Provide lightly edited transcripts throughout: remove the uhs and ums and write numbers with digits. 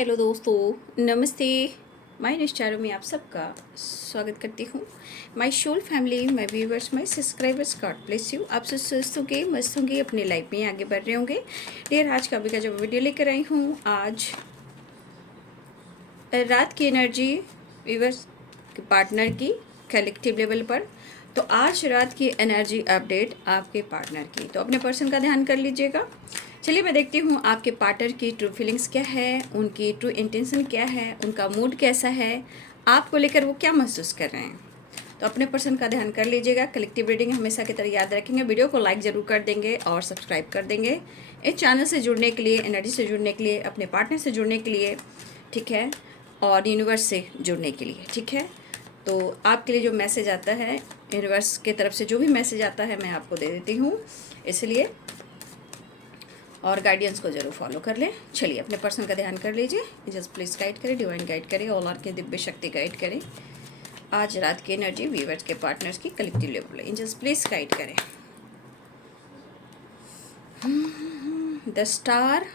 Hello दोस्तों, नमस्ते। My निश्चारों में आप सबका स्वागत करती हूँ। My soul family, my viewers, my subscribers, God bless you. आप सब स्वस्थ होंगे, मस्त होंगे, अपनी लाइफ में आगे बढ़ रहे होंगे। डियर, आज का अभी का जो वीडियो लेकर आई हूँ, आज रात की एनर्जी व्यूवर्स के पार्टनर की कलेक्टिव लेवल पर। तो आज रात की एनर्जी अपडेट आपके पार्टनर की, तो अपने पर्सन का ध्यान कर लीजिएगा। चलिए मैं देखती हूँ आपके पार्टनर की ट्रू फीलिंग्स क्या है, उनकी ट्रू इंटेंशन क्या है, उनका मूड कैसा है, आपको लेकर वो क्या महसूस कर रहे हैं। तो अपने पर्सन का ध्यान कर लीजिएगा। कलेक्टिव रीडिंग हमेशा की तरह याद रखेंगे। वीडियो को लाइक ज़रूर कर देंगे और सब्सक्राइब कर देंगे इस चैनल से जुड़ने के लिए, एनर्जी से जुड़ने के लिए, अपने पार्टनर से जुड़ने के लिए, ठीक है, और यूनिवर्स से जुड़ने के लिए, ठीक है। तो आपके लिए जो मैसेज आता है यूनिवर्स की तरफ से, जो भी मैसेज आता है मैं आपको दे देती हूँ, इसलिए और गाइडेंस को जरूर फॉलो कर लें। चलिए अपने पर्सन का ध्यान कर लीजिए। जस्ट प्लीज गाइड करें, डिवाइन गाइड करें, ऑल आर के दिव्य शक्ति गाइड करें। आज रात की एनर्जी व्यूअर्स के पार्टनर्स की कलेक्टिव लेवल है। जस्ट प्लीज गाइड करें। The star,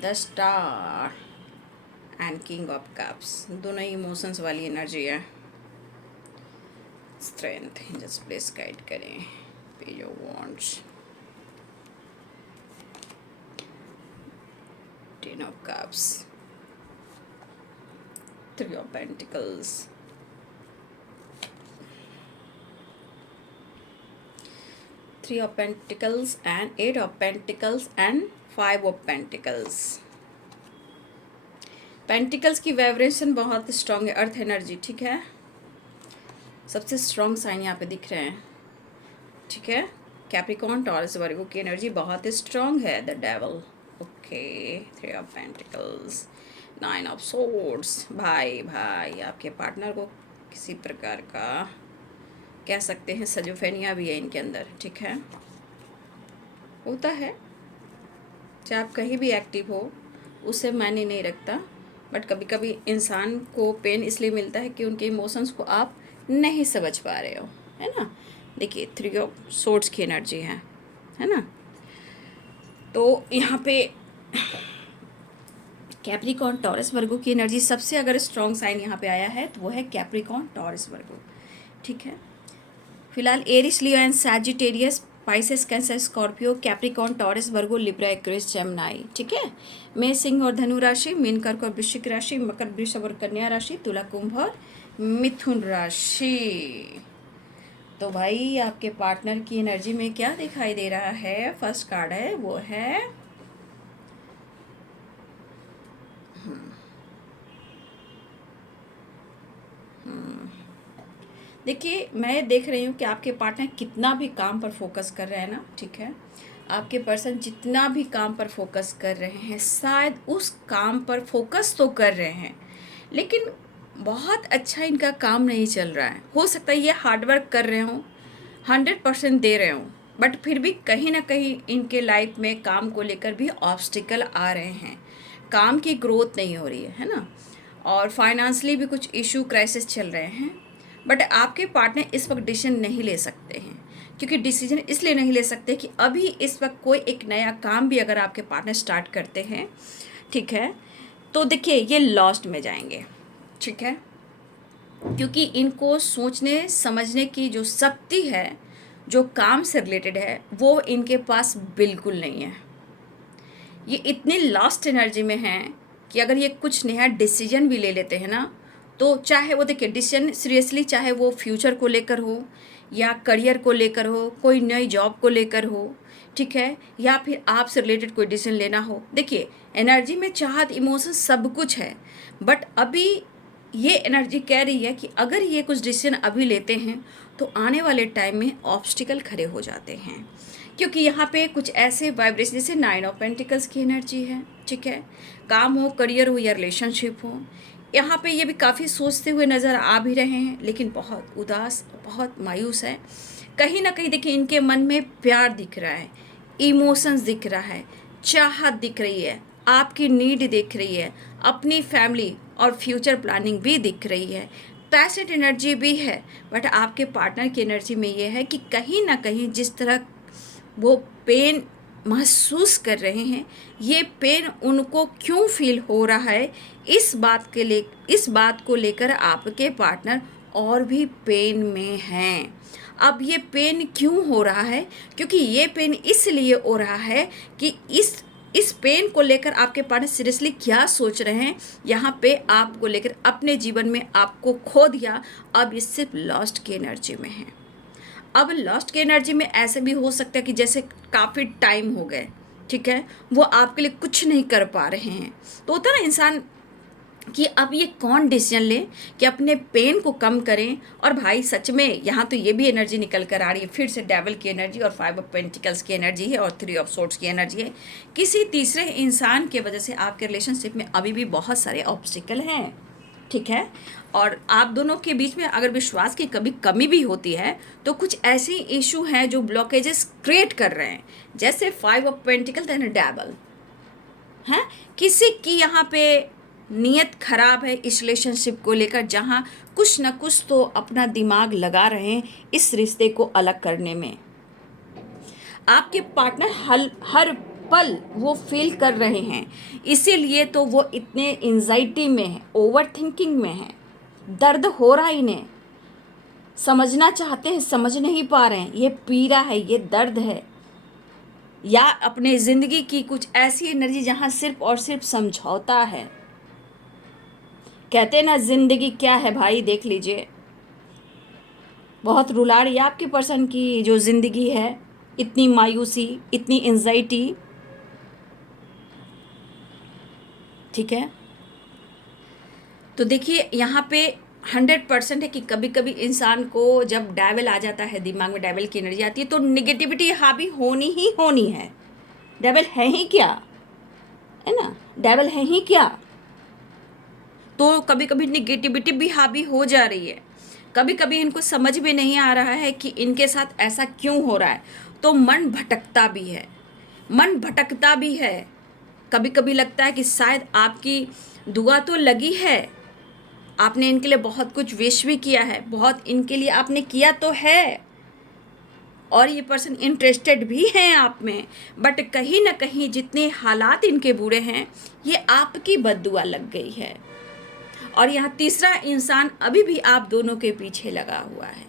the star and king of cups, दोनों ही इमोशंस वाली एनर्जी है। स्ट्रेंथ, जस्ट प्लीज गाइड करें। Page of wands, ten of cups, three of pentacles, three of pentacles and eight of pentacles and five of pentacles. Pentacles की vibration बहुत strong है, earth energy, ठीक है। सबसे strong sign यहाँ पे दिख रहे हैं, ठीक है। कैप्रिकॉर्न, टॉरस, वर्गो की एनर्जी बहुत स्ट्रांग है। The devil, okay. Three of pentacles, nine of swords. भाई आपके पार्टनर को किसी प्रकार का कह सकते हैं सजोफेनिया भी है इनके अंदर, ठीक है। होता है, चाहे आप कहीं भी एक्टिव हो, उससे मायने नहीं रखता, बट कभी कभी इंसान को पेन इसलिए मिलता है कि उनके इमोशंस को आप नहीं समझ पा रहे हो, है ना। देखिए, थ्री ऑफ सोर्ड्स की एनर्जी है ना। तो यहाँ पे कैप्रिकॉर्न, टॉरस, वर्गो की एनर्जी, सबसे अगर स्ट्रॉन्ग साइन यहाँ पे आया है तो वो है कैप्रिकॉर्न, टॉरस, वर्गो, ठीक है। फिलहाल Aries, Leo and Sagittarius, Pisces, Cancer, Scorpio, Capricorn, Taurus, Virgo, Libra, Aquarius, Gemini, ठीक है। मेष, सिंह और धनु राशि, मीन, कर्क और वृश्चिक राशि, मकर, वृषभ और कन्या राशि, तुला, कुंभ और मिथुन राशि। तो भाई आपके पार्टनर की एनर्जी में क्या दिखाई दे रहा है? फर्स्ट कार्ड है वो है देखिए, मैं देख रही हूँ कि आपके पार्टनर कितना भी काम पर फोकस कर रहे हैं ना, ठीक है। आपके पर्सन जितना भी काम पर फोकस कर रहे हैं, शायद उस काम पर फोकस तो कर रहे हैं, लेकिन बहुत अच्छा इनका काम नहीं चल रहा है। हो सकता है ये हार्डवर्क कर रहे हों, 100% दे रहे हों, बट फिर भी कहीं ना कहीं इनके लाइफ में काम को लेकर भी ऑब्स्टिकल आ रहे हैं। काम की ग्रोथ नहीं हो रही है ना। और फाइनेंशियली भी कुछ इशू, क्राइसिस चल रहे हैं। बट आपके पार्टनर इस वक्त डिसीजन नहीं ले सकते हैं, क्योंकि डिसीजन इसलिए नहीं ले सकते कि अभी इस वक्त कोई एक नया काम भी अगर आपके पार्टनर स्टार्ट करते हैं, ठीक है, तो देखिए ये लॉस्ट में जाएंगे, ठीक है। क्योंकि इनको सोचने समझने की जो शक्ति है, जो काम से रिलेटेड है, वो इनके पास बिल्कुल नहीं है। ये इतनी लास्ट एनर्जी में हैं कि अगर ये कुछ नया डिसीजन भी ले लेते हैं ना, तो चाहे वो, देखिए, डिसीजन सीरियसली, चाहे वो फ्यूचर को लेकर हो या करियर को लेकर हो, कोई नई जॉब को लेकर हो, ठीक है, या फिर आपसे रिलेटेड कोई डिसीजन लेना हो। देखिए, एनर्जी में चाहत, इमोशन सब कुछ है, बट अभी ये एनर्जी कह रही है कि अगर ये कुछ डिसीजन अभी लेते हैं तो आने वाले टाइम में ऑब्स्टिकल खड़े हो जाते हैं। क्योंकि यहाँ पे कुछ ऐसे वाइब्रेशन, जैसे नाइन ऑफ पेंटिकल्स की एनर्जी है, ठीक है। काम हो, करियर हो या रिलेशनशिप हो, यहाँ पे ये भी काफ़ी सोचते हुए नज़र आ भी रहे हैं, लेकिन बहुत उदास, बहुत मायूस है। कहीं ना कहीं देखिए इनके मन में प्यार दिख रहा है, इमोशंस दिख रहा है, चाहत दिख रही है, आपकी नीड दिख रही है, अपनी फैमिली और फ्यूचर प्लानिंग भी दिख रही है, पैसेट एनर्जी भी है। बट आपके पार्टनर की एनर्जी में ये है कि कहीं ना कहीं जिस तरह वो पेन महसूस कर रहे हैं, ये पेन उनको क्यों फील हो रहा है, इस बात को लेकर आपके पार्टनर और भी पेन में हैं। अब ये पेन क्यों हो रहा है? क्योंकि ये पेन इसलिए हो रहा है कि इस पेन को लेकर आपके पार्टनर सीरियसली क्या सोच रहे हैं, यहाँ पे आपको लेकर अपने जीवन में आपको खो दिया, अब ये सिर्फ लॉस्ट की एनर्जी में है। अब लॉस्ट की एनर्जी में ऐसे भी हो सकता है कि जैसे काफ़ी टाइम हो गए, ठीक है, वो आपके लिए कुछ नहीं कर पा रहे हैं। तो होता है ना इंसान कि अब ये कौन डिसीजन ले कि अपने पेन को कम करें। और भाई सच में यहाँ तो ये भी एनर्जी निकल कर आ रही है, फिर से डेविल की एनर्जी और 5 ऑफ पेंटिकल्स की एनर्जी है और 3 ऑफ सोर्ड्स की एनर्जी है। किसी तीसरे इंसान की वजह से आपके रिलेशनशिप में अभी भी बहुत सारे ऑब्स्टिकल हैं, ठीक है। और आप दोनों के बीच में अगर विश्वास की कभी कमी भी होती है तो कुछ ऐसे इशू हैं जो ब्लॉकेजेस क्रिएट कर रहे हैं, जैसे 5 ऑफ पेंटिकल एंड डेविल हैं। किसी की यहाँ पे नीयत खराब है इस रिलेशनशिप को लेकर, जहाँ कुछ न कुछ तो अपना दिमाग लगा रहे हैं इस रिश्ते को अलग करने में। आपके पार्टनर हर पल वो फील कर रहे हैं, इसीलिए तो वो इतने एंजाइटी में है, ओवर थिंकिंग में है। दर्द हो रहा है इन्हें, समझना चाहते हैं, समझ नहीं पा रहे हैं। ये पीड़ा है, ये दर्द है, या अपने ज़िंदगी की कुछ ऐसी एनर्जी जहाँ सिर्फ और सिर्फ समझौता है। कहते हैं ना ज़िंदगी क्या है भाई, देख लीजिए, बहुत रुला रही है आपके पर्सन की जो ज़िंदगी है, इतनी मायूसी, इतनी एंजाइटी, ठीक है। तो देखिए यहाँ पे 100% है कि कभी कभी इंसान को जब डेविल आ जाता है, दिमाग में डेविल की एनर्जी आती है, तो निगेटिविटी हावी होनी ही होनी है। डेविल है ही क्या, है ना, डेविल है ही क्या। तो कभी कभी निगेटिविटी भी हावी हो जा रही है, कभी कभी इनको समझ में नहीं आ रहा है कि इनके साथ ऐसा क्यों हो रहा है, तो मन भटकता भी है। कभी कभी लगता है कि शायद आपकी दुआ तो लगी है, आपने इनके लिए बहुत कुछ विश भी किया है, बहुत इनके लिए आपने किया तो है, और ये पर्सन इंटरेस्टेड भी हैं आप में, बट कहीं ना कहीं जितने हालात इनके बुरे हैं, ये आपकी बद्दुआ लग गई है। और यहाँ तीसरा इंसान अभी भी आप दोनों के पीछे लगा हुआ है,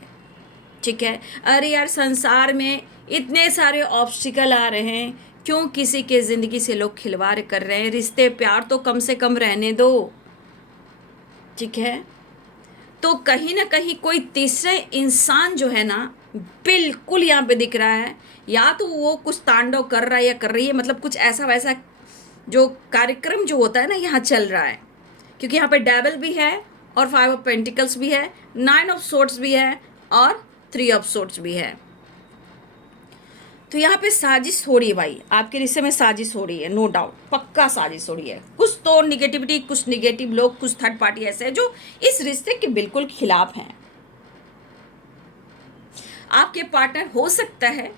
ठीक है। अरे यार, संसार में इतने सारे ऑब्स्टिकल आ रहे हैं, क्यों किसी के ज़िंदगी से लोग खिलवाड़ कर रहे हैं। रिश्ते प्यार तो कम से कम रहने दो, ठीक है। तो कहीं ना कहीं कोई तीसरा इंसान जो है ना, बिल्कुल यहाँ पे दिख रहा है, या तो वो कुछ तांडव कर रहा है या कर रही है, मतलब कुछ ऐसा वैसा जो कार्यक्रम जो होता है ना यहाँ चल रहा है। क्योंकि यहाँ पे डेविल भी है और 5 ऑफ पेंटिकल्स भी है, 9 ऑफ सोर्ड्स भी है और 3 ऑफ सोर्ड्स भी है। तो यहाँ पे साजिश हो रही है भाई, आपके रिश्ते में साजिश हो रही है, नो डाउट, पक्का साजिश हो रही है। कुछ तो निगेटिविटी, कुछ निगेटिव लोग, कुछ थर्ड पार्टी ऐसे हैं जो इस रिश्ते के बिल्कुल खिलाफ हैं। आपके पार्टनर हो सकता है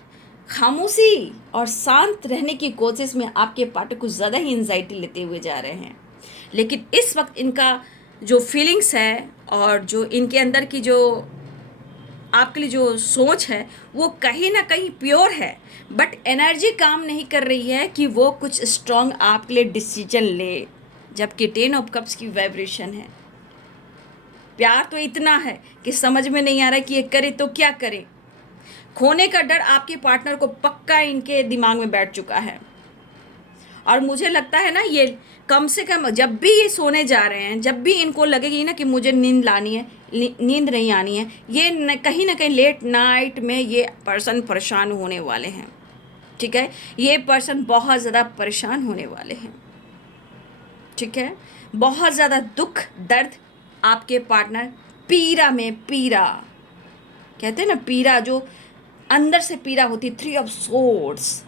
खामोशी और शांत रहने की कोशिश में आपके पार्टनर कुछ ज़्यादा ही एंजाइटी लेते हुए जा रहे हैं, लेकिन इस वक्त इनका जो फीलिंग्स है और जो इनके अंदर की जो आपके लिए जो सोच है वो कहीं ना कहीं प्योर है, बट एनर्जी काम नहीं कर रही है कि वो कुछ स्ट्रॉन्ग आपके लिए डिसीजन ले, जबकि 10 ऑफ कप्स की वाइब्रेशन है। प्यार तो इतना है कि समझ में नहीं आ रहा है कि ये करे तो क्या करे। खोने का डर आपके पार्टनर को पक्का इनके दिमाग में बैठ चुका है, और मुझे लगता है ना ये कम से कम जब भी ये सोने जा रहे हैं, जब भी इनको लगेगी ना कि मुझे नींद लानी है, नींद नहीं आनी है, ये कहीं ना कहीं लेट नाइट में ये पर्सन परेशान होने वाले हैं, ठीक है। ये पर्सन बहुत ज़्यादा परेशान होने वाले हैं, ठीक है। बहुत ज़्यादा दुख दर्द आपके पार्टनर, पीड़ा में पीड़ा, कहते हैं ना पीड़ा, जो अंदर से पीड़ा होती, 3 ऑफ सोर्ड्स।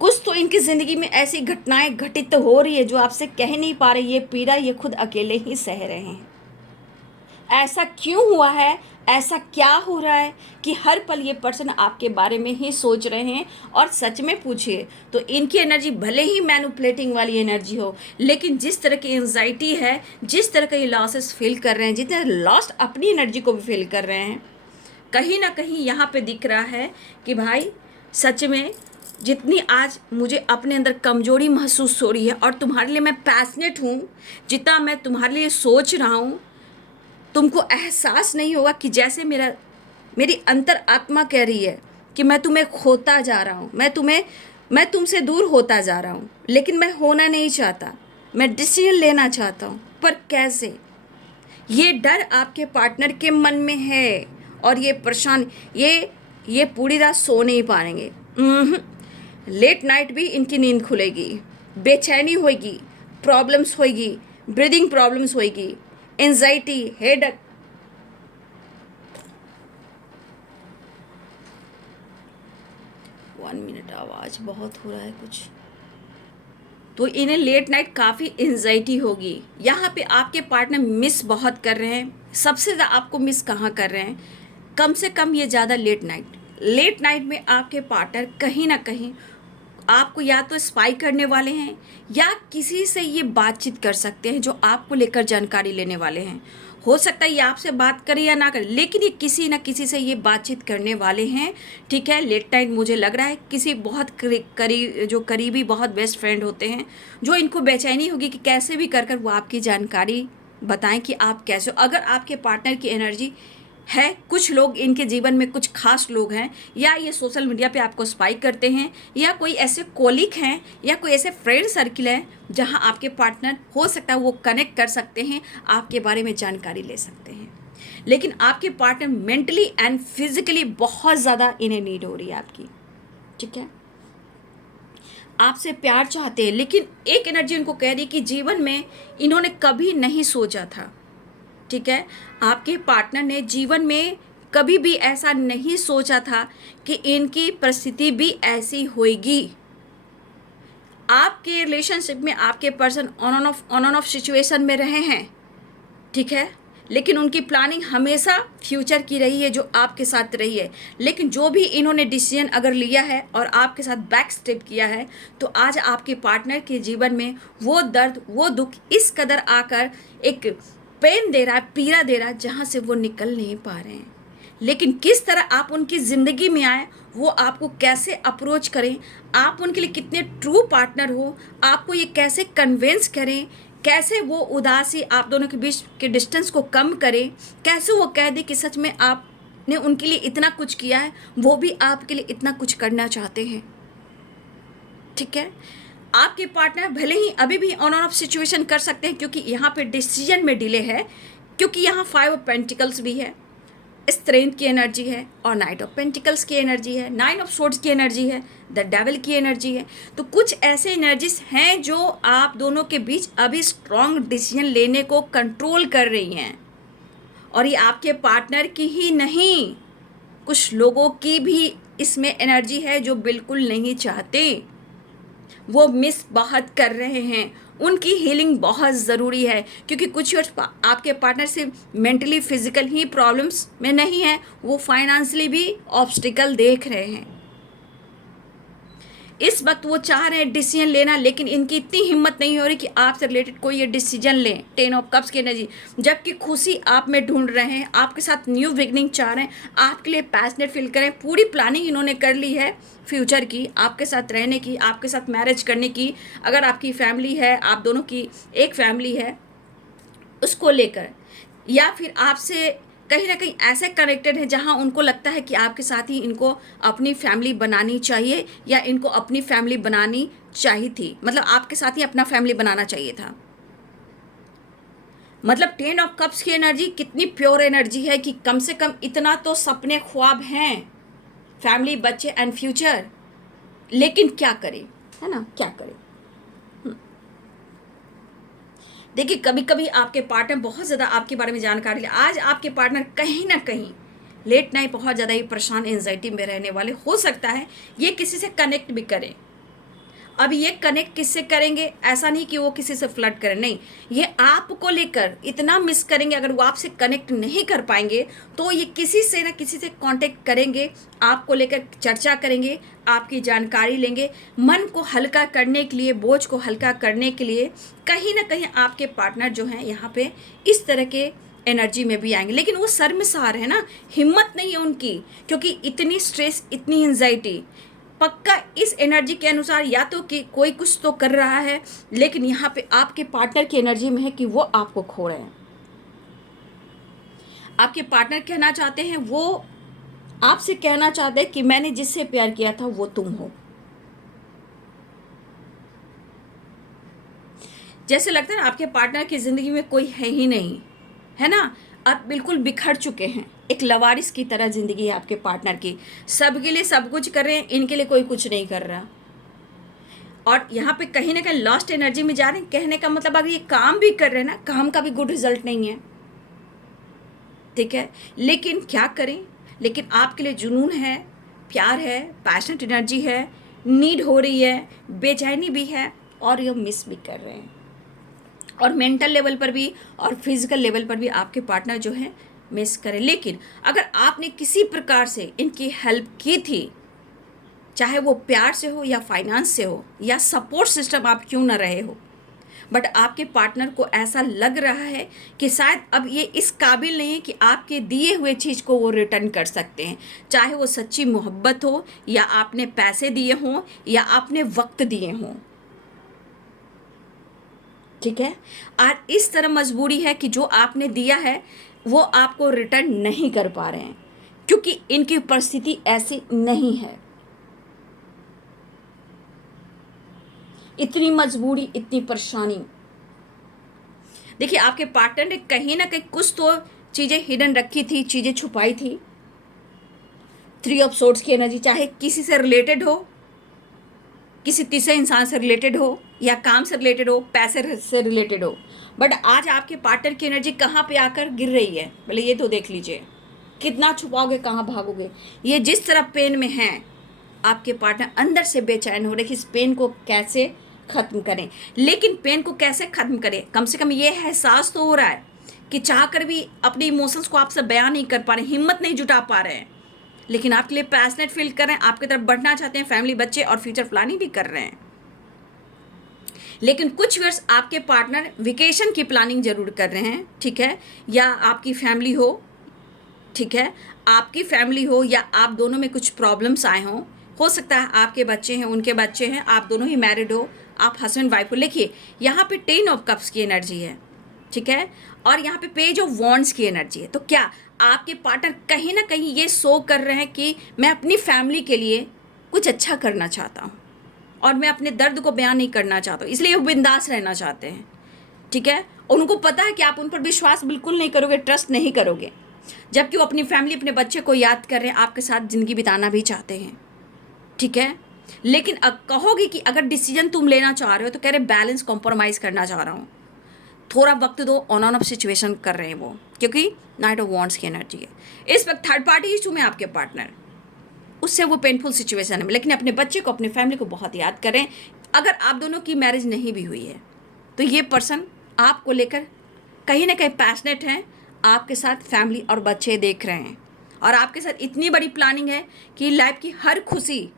कुछ तो इनकी ज़िंदगी में ऐसी घटनाएं घटित हो रही है जो आपसे कह नहीं पा रहे, ये पीड़ा ये खुद अकेले ही सह रहे हैं। ऐसा क्यों हुआ है, ऐसा क्या हो रहा है कि हर पल ये पर्सन आपके बारे में ही सोच रहे हैं। और सच में पूछिए तो इनकी एनर्जी भले ही मैनिपुलेटिंग वाली एनर्जी हो, लेकिन जिस तरह की एंजाइटी है, जिस तरह का ये लॉसेस फील कर रहे हैं, जितने लॉस्ट अपनी एनर्जी को भी फील कर रहे हैं, कहीं ना कहीं यहाँ पे दिख रहा है कि भाई सच में जितनी आज मुझे अपने अंदर कमजोरी महसूस हो रही है और तुम्हारे लिए मैं पैशनेट हूँ, जितना मैं तुम्हारे लिए सोच रहा हूँ, तुमको एहसास नहीं होगा कि जैसे मेरी अंतर आत्मा कह रही है कि मैं तुम्हें खोता जा रहा हूँ, मैं तुमसे दूर होता जा रहा हूँ, लेकिन मैं होना नहीं चाहता, मैं डिसीजन लेना चाहता हूँ, पर कैसे? ये डर आपके पार्टनर के मन में है और ये परेशान, ये पूरी रात सो नहीं पाएंगे। लेट नाइट भी इनकी नींद खुलेगी, बेचैनी होगी, प्रॉब्लम्स होगी, ब्रीदिंग प्रॉब्लम्स होगी, एंजाइटी, हेडेक। 1 मिनट, आवाज़ बहुत हो रहा है कुछ। तो इन्हें लेट नाइट काफ़ी एंजाइटी होगी। यहाँ पे आपके पार्टनर मिस बहुत कर रहे हैं। सबसे ज़्यादा आपको मिस कहाँ कर रहे हैं? कम से कम ये ज़्यादा लेट नाइट में आपके पार्टनर कहीं ना कहीं आपको या तो स्पाई करने वाले हैं या किसी से ये बातचीत कर सकते हैं जो आपको लेकर जानकारी लेने वाले हैं। हो सकता है ये आपसे बात करे या ना करे, लेकिन ये किसी ना किसी से ये बातचीत करने वाले हैं। ठीक है, लेट नाइट मुझे लग रहा है किसी बहुत जो करीबी बहुत बेस्ट फ्रेंड होते हैं, जो इनको बेचैनी होगी कि कैसे भी कर वो आपकी जानकारी बताएं कि आप कैसे हो। अगर आपके पार्टनर की एनर्जी है, कुछ लोग इनके जीवन में कुछ खास लोग हैं, या ये सोशल मीडिया पे आपको स्पाई करते हैं, या कोई ऐसे कोलिक हैं, या कोई ऐसे फ्रेंड सर्किल है जहां आपके पार्टनर हो सकता है वो कनेक्ट कर सकते हैं, आपके बारे में जानकारी ले सकते हैं। लेकिन आपके पार्टनर मेंटली एंड फिजिकली बहुत ज़्यादा इन्हें नीड हो रही है आपकी। ठीक है, आपसे प्यार चाहते हैं, लेकिन एक एनर्जी उनको कह रही कि जीवन में इन्होंने कभी नहीं सोचा था। ठीक है, आपके पार्टनर ने जीवन में कभी भी ऐसा नहीं सोचा था कि इनकी परिस्थिति भी ऐसी होगी। आपके रिलेशनशिप में आपके person on on off situation में रहे हैं। ठीक है, लेकिन उनकी प्लानिंग हमेशा फ्यूचर की रही है, जो आपके साथ रही है। लेकिन जो भी इन्होंने डिसीजन अगर लिया है और आपके साथ बैक स्टेप किया है, तो आज आपके पार्टनर के जीवन में वो दर्द, वो दुख इस कदर आकर एक पेन दे रहा है, पीड़ा दे रहा है, जहाँ से वो निकल नहीं पा रहे हैं। लेकिन किस तरह आप उनकी ज़िंदगी में आए, वो आपको कैसे अप्रोच करें, आप उनके लिए कितने ट्रू पार्टनर हो, आपको ये कैसे कन्विंस करें, कैसे वो उदासी आप दोनों के बीच के डिस्टेंस को कम करें, कैसे वो कह दे कि सच में आपने उनके लिए इतना कुछ किया है, वो भी आपके लिए इतना कुछ करना चाहते हैं। ठीक है, आपके पार्टनर भले ही अभी भी ऑन ऑफ सिचुएशन कर सकते हैं, क्योंकि यहाँ पे डिसीजन में डिले है, क्योंकि यहाँ 5 ऑफ पेंटिकल्स भी है, स्ट्रेंथ की एनर्जी है, और नाइट ऑफ पेंटिकल्स की एनर्जी है, 9 ऑफ सोर्ड्स की एनर्जी है, द डेविल की एनर्जी है। तो कुछ ऐसे एनर्जीज हैं जो आप दोनों के बीच अभी स्ट्रॉन्ग डिसीजन लेने को कंट्रोल कर रही हैं। और ये आपके पार्टनर की ही नहीं, कुछ लोगों की भी इसमें एनर्जी है जो बिल्कुल नहीं चाहते, वो मिस बहुत कर रहे हैं। उनकी हीलिंग बहुत ज़रूरी है, क्योंकि कुछ आपके पार्टनर सिर्फ मेंटली फिजिकल ही प्रॉब्लम्स में नहीं है, वो फाइनेंशियली भी ऑब्स्टिकल देख रहे हैं। इस वक्त वो चाह रहे हैं डिसीजन लेना, लेकिन इनकी इतनी हिम्मत नहीं हो रही कि आपसे रिलेटेड कोई ये डिसीजन लें। 10 ऑफ कप्स की एनर्जी, जबकि खुशी आप में ढूंढ रहे हैं, आपके साथ न्यू बिगनिंग चाह रहे हैं, आपके लिए पैशनेट फील करें। पूरी प्लानिंग इन्होंने कर ली है फ्यूचर की, आपके साथ रहने की, आपके साथ मैरिज करने की। अगर आपकी फैमिली है, आप दोनों की एक फैमिली है, उसको लेकर, या फिर आपसे कहीं ना कहीं ऐसे कनेक्टेड है जहां उनको लगता है कि आपके साथ ही इनको अपनी फैमिली बनानी चाहिए, या इनको अपनी फैमिली बनानी चाहिए थी, मतलब आपके साथ ही अपना फैमिली बनाना चाहिए था। मतलब 10 ऑफ कप्स की एनर्जी कितनी प्योर एनर्जी है कि कम से कम इतना तो सपने ख्वाब हैं, फैमिली, बच्चे एंड फ्यूचर। लेकिन क्या करें, है ना, क्या करें। देखिए, कभी कभी आपके पार्टनर बहुत ज़्यादा आपके बारे में जानकारी ले, आज आपके पार्टनर कहीं ना कहीं लेट नाइट बहुत ज़्यादा ही परेशान, एंजाइटी में रहने वाले। हो सकता है ये किसी से कनेक्ट भी करें। अब ये कनेक्ट किससे करेंगे, ऐसा नहीं कि वो किसी से फ्लर्ट करें, नहीं, ये आपको लेकर इतना मिस करेंगे। अगर वो आपसे कनेक्ट नहीं कर पाएंगे तो ये किसी से ना किसी से कांटेक्ट करेंगे, आपको लेकर चर्चा करेंगे, आपकी जानकारी लेंगे, मन को हल्का करने के लिए, बोझ को हल्का करने के लिए। कहीं ना कहीं आपके पार्टनर जो हैं यहाँ पे इस तरह के एनर्जी में भी आएंगे, लेकिन वो शर्मसार है ना, हिम्मत नहीं है उनकी, क्योंकि इतनी स्ट्रेस, इतनी एंजाइटी। पक्का इस एनर्जी के अनुसार या तो कि कोई कुछ तो कर रहा है, लेकिन यहाँ पे आपके पार्टनर की एनर्जी में है कि वो आपको खो रहे हैं। आपके पार्टनर कहना चाहते हैं, वो आपसे कहना चाहते हैं कि मैंने जिससे प्यार किया था वो तुम हो। जैसे लगता है ना आपके पार्टनर की ज़िंदगी में कोई है ही नहीं, है ना। आप बिल्कुल बिखर चुके हैं, एक लवारिस की तरह ज़िंदगी है आपके पार्टनर की। सबके लिए सब कुछ कर रहे हैं, इनके लिए कोई कुछ नहीं कर रहा। और यहाँ पे कहीं ना कहीं लॉस्ट एनर्जी में जा रहे हैं। कहने का मतलब अगर ये काम भी कर रहे हैं ना, काम का भी गुड रिजल्ट नहीं है, ठीक है। लेकिन क्या करें, लेकिन आपके लिए जुनून है, प्यार है, पैशनेट एनर्जी है, नीड हो रही है, बेचैनी भी है, और ये मिस भी कर रहे हैं। और मेंटल लेवल पर भी और फिजिकल लेवल पर भी आपके पार्टनर जो है मिस करें। लेकिन अगर आपने किसी प्रकार से इनकी हेल्प की थी, चाहे वो प्यार से हो या फाइनेंस से हो या सपोर्ट सिस्टम आप क्यों ना रहे हो, बट आपके पार्टनर को ऐसा लग रहा है कि शायद अब ये इस काबिल नहीं है कि आपके दिए हुए चीज़ को वो रिटर्न कर सकते हैं। चाहे वो सच्ची मोहब्बत हो, या आपने पैसे दिए हों, या आपने वक्त दिए हों, ठीक है। और इस तरह मजबूरी है कि जो आपने दिया है वो आपको रिटर्न नहीं कर पा रहे हैं, क्योंकि इनकी परिस्थिति ऐसी नहीं है। इतनी मजबूरी, इतनी परेशानी। देखिए आपके पार्टनर ने कहीं ना कहीं कुछ तो चीज़ें हिडन रखी थी, चीज़ें छुपाई थी। 3 ऑफ सोर्ड्स की एनर्जी, चाहे किसी से रिलेटेड हो, किसी तीसरे इंसान से रिलेटेड हो, या काम से रिलेटेड हो, पैसे से रिलेटेड हो, बट आज आपके पार्टनर की एनर्जी कहाँ पे आकर गिर रही है, बोले ये तो देख लीजिए। कितना छुपाओगे, कहाँ भागोगे। ये जिस तरह पेन में है, आपके पार्टनर अंदर से बेचैन हो रहे कि इस पेन को कैसे ख़त्म करें। लेकिन पेन को कैसे ख़त्म करें, कम से कम ये एहसास तो हो रहा है कि चाह कर भी अपने इमोशंस को आपसे बयान नहीं कर पा रहे, हिम्मत नहीं जुटा पा रहे हैं, लेकिन आपके लिए पैशनेट फील कर रहे हैं, आपकी तरफ बढ़ना चाहते हैं, फैमिली, बच्चे और फ्यूचर प्लानिंग भी कर रहे हैं। लेकिन कुछ वर्ष आपके पार्टनर वेकेशन की प्लानिंग जरूर कर रहे हैं, ठीक है। या आपकी फैमिली हो, ठीक है, आपकी फैमिली हो, या आप दोनों में कुछ प्रॉब्लम्स आए हों। हो सकता है आपके बच्चे हैं, उनके बच्चे हैं, आप दोनों ही मैरिड हो, आप हस्बैंड वाइफ को। लिखिए यहाँ पे 10 ऑफ कप्स की एनर्जी है, ठीक है, और यहाँ पे पेज ऑफ वॉन्ड्स की एनर्जी है। तो क्या आपके पार्टनर कहीं ना कहीं ये शो कर रहे हैं कि मैं अपनी फैमिली के लिए कुछ अच्छा करना चाहता हूँ, और मैं अपने दर्द को बयान नहीं करना चाहता हूँ, इसलिए वो बिंदास रहना चाहते हैं, ठीक है। और उनको पता है कि आप उन पर विश्वास बिल्कुल नहीं करोगे, ट्रस्ट नहीं करोगे, जबकि वो अपनी फैमिली, अपने बच्चे को याद कर रहे हैं, आपके साथ ज़िंदगी बिताना भी चाहते हैं, ठीक है। लेकिन अब कहोगे कि अगर डिसीजन तुम लेना चाह रहे हो, तो कह रहे बैलेंस कॉम्प्रोमाइज़ करना चाह रहा हूँ, थोड़ा वक्त दो, ऑन ऑफ सिचुएशन कर रहे हैं वो, क्योंकि नाइट ऑफ वॉन्ड्स की एनर्जी है। इस वक्त थर्ड पार्टी इशू में आपके पार्टनर, उससे वो पेनफुल सिचुएशन है, लेकिन अपने बच्चे को, अपने फैमिली को बहुत याद करें। अगर आप दोनों की मैरिज नहीं भी हुई है, तो ये पर्सन आपको लेकर कहीं ना कहीं पैशनेट हैं, आपके साथ फैमिली और बच्चे देख रहे हैं, और आपके साथ इतनी बड़ी प्लानिंग है कि लाइफ की हर खुशी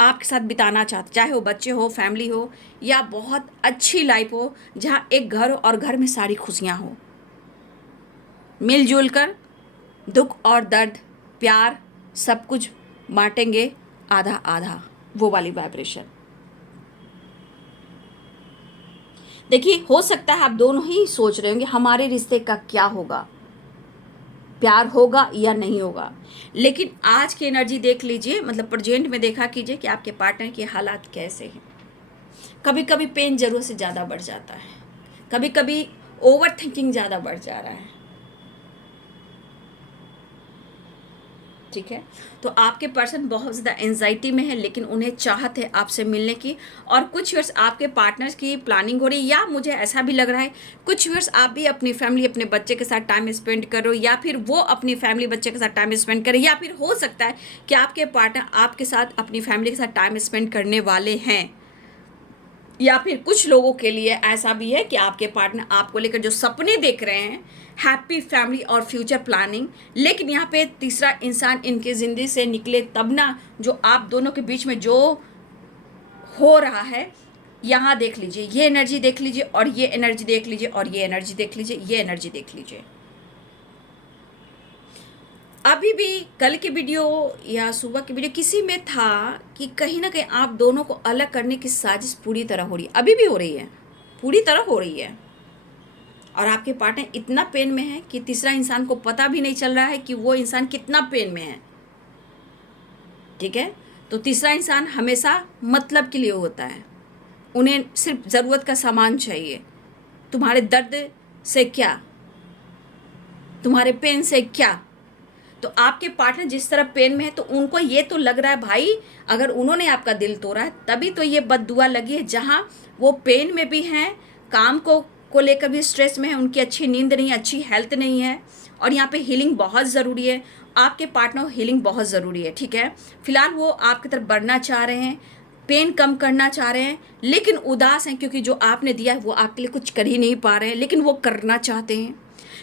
आपके साथ बिताना चाहते, चाहे वो बच्चे हो, फैमिली हो, या बहुत अच्छी लाइफ हो जहाँ एक घर हो और घर में सारी खुशियाँ हो, मिलजुल कर दुख और दर्द, प्यार, सब कुछ बांटेंगे, आधा आधा, वो वाली वाइब्रेशन। देखिए हो सकता है आप दोनों ही सोच रहे होंगे हमारे रिश्ते का क्या होगा, प्यार होगा या नहीं होगा। लेकिन आज की एनर्जी देख लीजिए, मतलब प्रेजेंट में देखा कीजिए कि आपके पार्टनर के हालात कैसे हैं। कभी कभी पेन ज़रूरत से ज़्यादा बढ़ जाता है, कभी कभी ओवर थिंकिंग ज़्यादा बढ़ जा रहा है, ठीक है। तो आपके पर्सन बहुत ज़्यादा एंजाइटी में है, लेकिन उन्हें चाहत है आपसे मिलने की, और कुछ वर्ष आपके पार्टनर्स की प्लानिंग हो रही है, या मुझे ऐसा भी लग रहा है कुछ वर्ष आप भी अपनी फैमिली, अपने बच्चे के साथ टाइम स्पेंड करो, या फिर वो अपनी फैमिली, बच्चे के साथ टाइम स्पेंड करें, या फिर हो सकता है कि आपके पार्टनर आपके साथ, अपनी फैमिली के साथ टाइम स्पेंड करने वाले हैं। या फिर कुछ लोगों के लिए ऐसा भी है कि आपके पार्टनर आपको लेकर जो सपने देख रहे हैं, हैप्पी फैमिली और फ्यूचर प्लानिंग, लेकिन यहाँ पे तीसरा इंसान इनके ज़िंदगी से निकले तब ना, जो आप दोनों के बीच में जो हो रहा है। यहाँ देख लीजिए, ये एनर्जी देख लीजिए, और ये एनर्जी देख लीजिए, और ये एनर्जी देख लीजिए, ये एनर्जी देख लीजिए। अभी भी कल की वीडियो या सुबह की वीडियो किसी में था कि कहीं ना कहीं आप दोनों को अलग करने की साजिश पूरी तरह हो रही है, अभी भी हो रही है, पूरी तरह हो रही है। और आपके पार्टनर इतना पेन में है कि तीसरा इंसान को पता भी नहीं चल रहा है कि वो इंसान कितना पेन में है। ठीक है, तो तीसरा इंसान हमेशा मतलब के लिए होता है, उन्हें सिर्फ ज़रूरत का सामान चाहिए। तुम्हारे दर्द से क्या, तुम्हारे पेन से क्या। तो आपके पार्टनर जिस तरह पेन में है तो उनको ये तो लग रहा है भाई, अगर उन्होंने आपका दिल तोड़ा है तभी तो ये बद्दुआ लगी है। जहाँ वो पेन में भी हैं, काम को लेकर भी स्ट्रेस में है, उनकी अच्छी नींद नहीं, अच्छी हेल्थ नहीं है, और यहाँ पे हीलिंग बहुत ज़रूरी है। आपके पार्टनर हीलिंग बहुत ज़रूरी है। ठीक है, फिलहाल वो आपकी तरफ बढ़ना चाह रहे हैं, पेन कम करना चाह रहे हैं, लेकिन उदास हैं क्योंकि जो आपने दिया है वो आपके लिए कुछ कर ही नहीं पा रहे हैं, लेकिन वो करना चाहते हैं।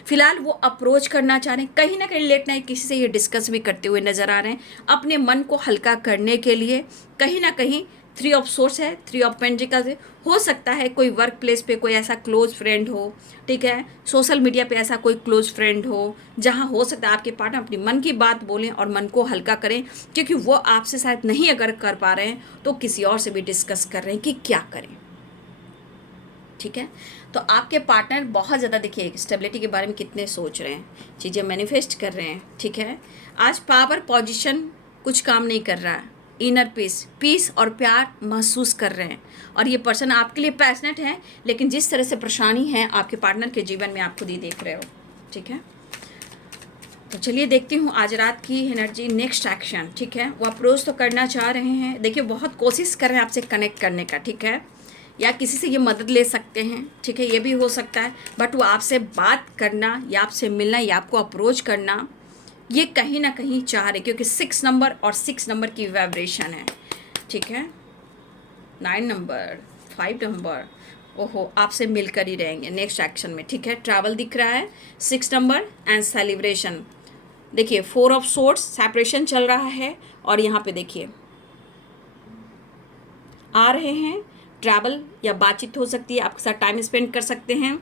फिलहाल वो अप्रोच करना चाह रहे हैं, कहीं ना कहीं लेट नाइट किसी से ये डिस्कस भी करते हुए नजर आ रहे हैं अपने मन को हल्का करने के लिए। कहीं ना कहीं 3 ऑफ सोर्स है, 3 ऑफ पेंटिकल्स हो सकता है कोई वर्क प्लेस पे कोई ऐसा क्लोज फ्रेंड हो, ठीक है, सोशल मीडिया पे ऐसा कोई क्लोज फ्रेंड हो जहाँ हो सकता है आपके पार्टनर अपनी मन की बात बोलें और मन को हल्का करें, क्योंकि वो आपसे शायद नहीं अगर कर पा रहे हैं तो किसी और से भी डिस्कस कर रहे हैं कि क्या करें। ठीक है, तो आपके पार्टनर बहुत ज़्यादा देखिए स्टेबिलिटी के बारे में कितने सोच रहे हैं, चीज़ें मैनिफेस्ट कर रहे हैं। ठीक है, आज पावर पोजीशन कुछ काम नहीं कर रहा है, इनर पीस और प्यार महसूस कर रहे हैं, और ये पर्सन आपके लिए पैशनेट है, लेकिन जिस तरह से परेशानी है आपके पार्टनर के जीवन में आप खुद ही देख रहे हो। ठीक है, तो चलिए देखती हूँ आज रात की एनर्जी, नेक्स्ट एक्शन। ठीक है, वो अप्रोच तो करना चाह रहे हैं, देखिए बहुत कोशिश कर रहे हैं आपसे कनेक्ट करने का। ठीक है, या किसी से ये मदद ले सकते हैं, ठीक है, ये भी हो सकता है, बट वो आपसे बात करना या आपसे मिलना या आपको अप्रोच करना ये कहीं ना कहीं चाह रहे, क्योंकि 6 नंबर और 6 नंबर की वाइब्रेशन है। ठीक है, 9 नंबर, 5 नंबर, ओहो आपसे मिलकर ही रहेंगे नेक्स्ट एक्शन में। ठीक है, ट्रैवल दिख रहा है, 6 नंबर एंड सेलिब्रेशन। देखिए 4 ऑफ सोर्ड्स, सेपरेशन चल रहा है, और यहाँ पे देखिए आ रहे हैं, ट्रैवल या बातचीत हो सकती है, आपके साथ टाइम स्पेंड कर सकते हैं,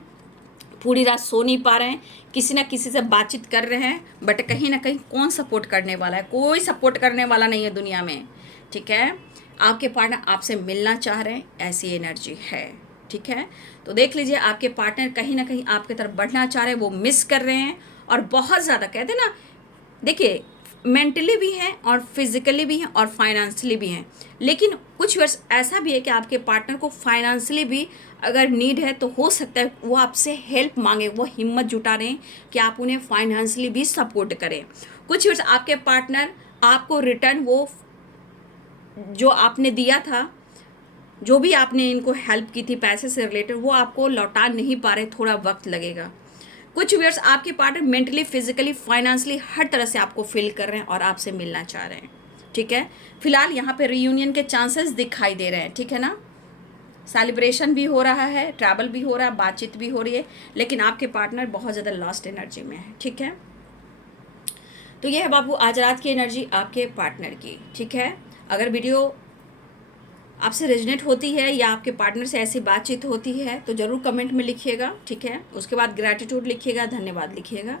पूरी रात सो नहीं पा रहे हैं, किसी ना किसी से बातचीत कर रहे हैं, बट कहीं ना कहीं कौन सपोर्ट करने वाला है, कोई सपोर्ट करने वाला नहीं है दुनिया में। ठीक है, आपके पार्टनर आपसे मिलना चाह रहे हैं, ऐसी एनर्जी है। ठीक है, तो देख लीजिए आपके पार्टनर कहीं ना कहीं आपकी तरफ बढ़ना चाह रहे हैं, वो मिस कर रहे हैं, और बहुत ज़्यादा कहते हैं ना, देखिए मेंटली भी हैं और फिजिकली भी हैं और फाइनेंशियली भी हैं, लेकिन कुछ वर्ष ऐसा भी है कि आपके पार्टनर को फाइनेंशियली भी अगर नीड है तो हो सकता है वो आपसे हेल्प मांगे, वो हिम्मत जुटा रहे हैं कि आप उन्हें फाइनेंशियली भी सपोर्ट करें। कुछ वर्ष आपके पार्टनर आपको रिटर्न वो जो आपने दिया था, जो भी आपने इनको हेल्प की थी पैसे से रिलेटेड, वो आपको लौटा नहीं पा रहे, थोड़ा वक्त लगेगा। कुछ व्यूअर्स आपके पार्टनर मेंटली, फिजिकली, फाइनेंशियली हर तरह से आपको फील कर रहे हैं और आपसे मिलना चाह रहे हैं। ठीक है, फिलहाल यहाँ पे रीयूनियन के चांसेस दिखाई दे रहे हैं। ठीक है ना, सेलिब्रेशन भी हो रहा है, ट्रैवल भी हो रहा है, बातचीत भी हो रही है, लेकिन आपके पार्टनर बहुत ज़्यादा लॉस्ट एनर्जी में है। ठीक है, तो ये है बाबू आज रात की एनर्जी आपके पार्टनर की। ठीक है, अगर वीडियो आपसे रेजनेट होती है या आपके पार्टनर से ऐसी बातचीत होती है तो ज़रूर कमेंट में लिखिएगा। ठीक है, उसके बाद ग्रैटिट्यूड लिखिएगा, धन्यवाद लिखिएगा।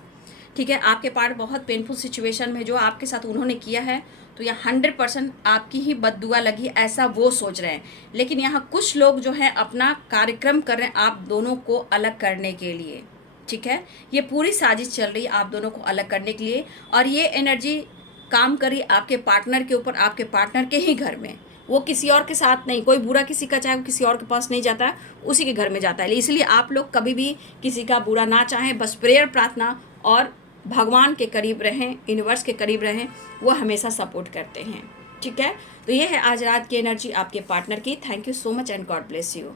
ठीक है, आपके पार्टनर बहुत पेनफुल सिचुएशन में जो आपके साथ उन्होंने किया है, तो यह 100% आपकी ही बद्दुआ लगी ऐसा वो सोच रहे हैं, लेकिन यहाँ कुछ लोग जो है अपना कार्यक्रम कर रहे हैं आप दोनों को अलग करने के लिए। ठीक है, ये पूरी साजिश चल रही है आप दोनों को अलग करने के लिए, और ये एनर्जी काम करी आपके पार्टनर के ऊपर, आपके पार्टनर के ही घर में, वो किसी और के साथ नहीं। कोई बुरा किसी का चाहे वो किसी और के पास नहीं जाता है, उसी के घर में जाता है। इसलिए आप लोग कभी भी किसी का बुरा ना चाहें, बस प्रेयर, प्रार्थना और भगवान के करीब रहें, यूनिवर्स के करीब रहें, वो हमेशा सपोर्ट करते हैं। ठीक है, तो ये है आज रात की एनर्जी आपके पार्टनर की। Thank you so much and God bless you.